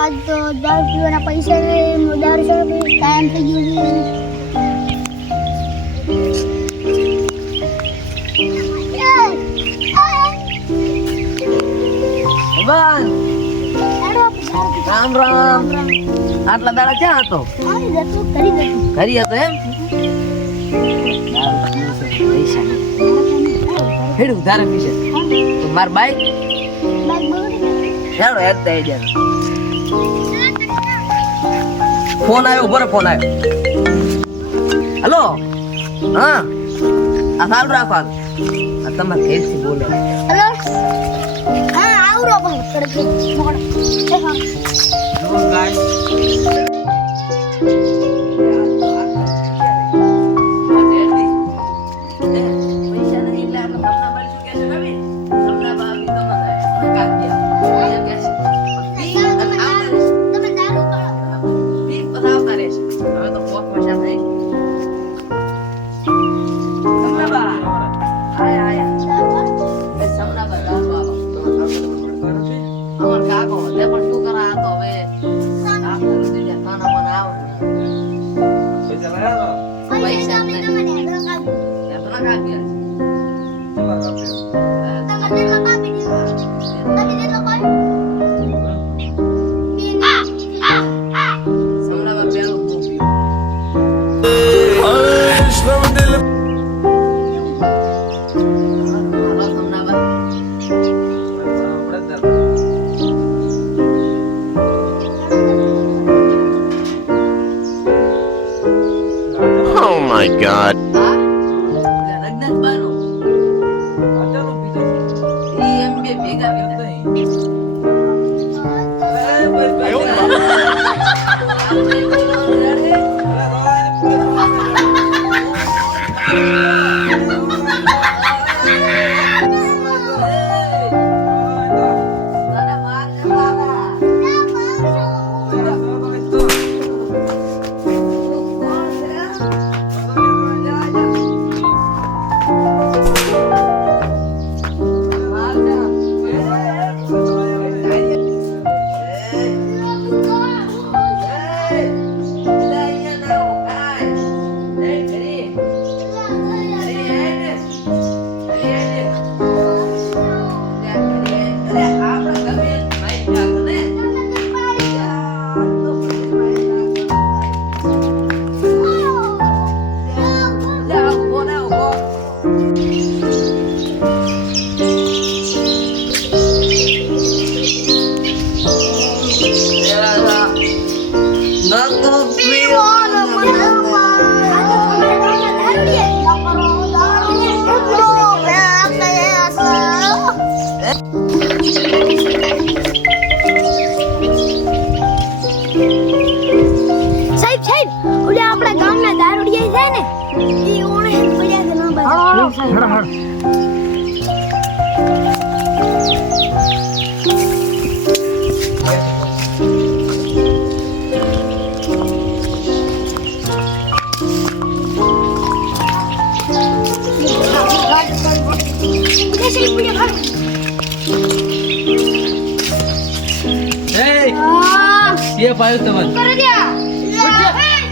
આજ તો દારૂ પીવાના પૈસા દારૂ સાહેબ કાયમ થઈ ગયું રામ રામ આટલા દાડા ક્યાં હતો કરી હતો એમ હેડ ઉધારક વિશે માર બાઈક હેડો ફોન આવ્યો ઉભો ફોન આવ્યો હલો હા આ સારું રાખો આ તમે ફેરથી બોલો હલો હા આવરો બહુ પડે મોડ Oh my god that but લઈને ઓલે આપણા ગામના દારૂડિયા છે ને ઈ ઓણે પડ્યા છે ના ये पायो तमन कर दिया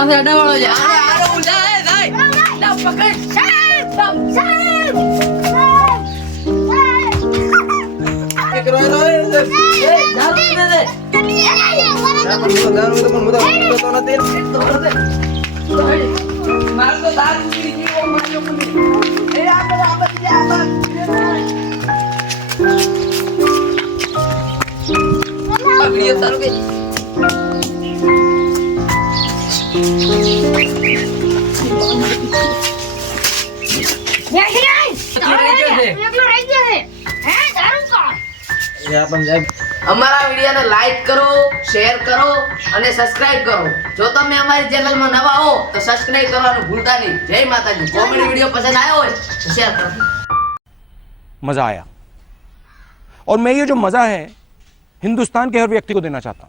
આ હેડા વાળો છે આ આરો ઉડાય જાય લા પકડ સામ સામ એક રોય રોય એ દારૂ પીને દે દારૂ તો પણ મુદા તો નથી માર તો દારૂ પી ગયો મારો એ આ તો આ બધી આ બધી પકડીએ તારું કે બેસી રહે અમારા વિડીયોને લાઈક કરો શેર કરો અને સબસ્ક્રાઇબ કરો જો તમે અમારી ચેનલમાં નવા હો તો સબસ્ક્રાઇબ કરવાનું ભૂલતા નહીં જય માતાજી કોમેડી વિડીયો પસંદ આયો હોય તો શેર કરો મજા આયા और मैं ये जो मज़ा है हिंदुस्तान के हर व्यक्ति को देना चाहता हूँ